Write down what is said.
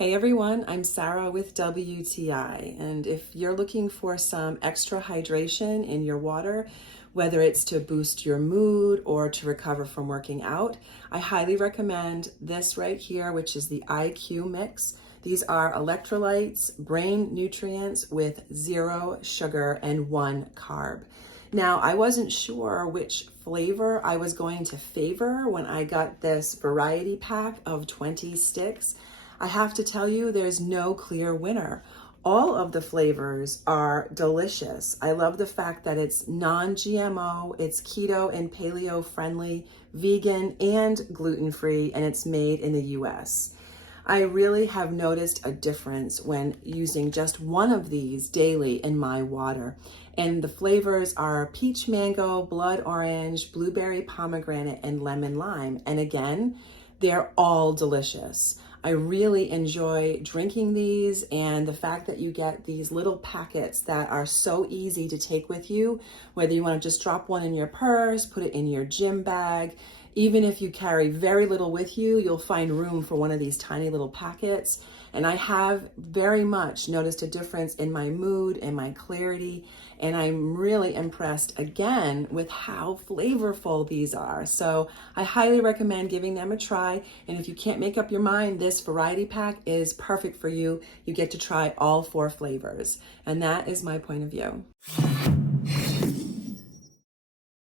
Hey everyone, I'm Sarah with WTI, and if you're looking for some extra hydration in your water, whether it's to boost your mood or to recover from working out, I highly recommend this right here, which is the IQMIX. These are electrolytes, brain nutrients with 0 sugar and 1 carb. Now, I wasn't sure which flavor I was going to favor when I got this variety pack of 20 sticks. I have to tell you, there's no clear winner. All of the flavors are delicious. I love the fact that it's non-GMO, it's keto and paleo friendly, vegan and gluten-free, and it's made in the US. I really have noticed a difference when using just one of these daily in my water. And the flavors are peach mango, blood orange, blueberry pomegranate, and lemon lime. And again, they're all delicious. I really enjoy drinking these, and the fact that you get these little packets that are so easy to take with you, whether you want to just drop one in your purse, put it in your gym bag. Even if you carry very little with you, you'll find room for one of these tiny little packets. And I have very much noticed a difference in my mood and my clarity. And I'm really impressed again with how flavorful these are. So I highly recommend giving them a try. And if you can't make up your mind, this variety pack is perfect for you. You get to try all 4 flavors. And that is my point of view.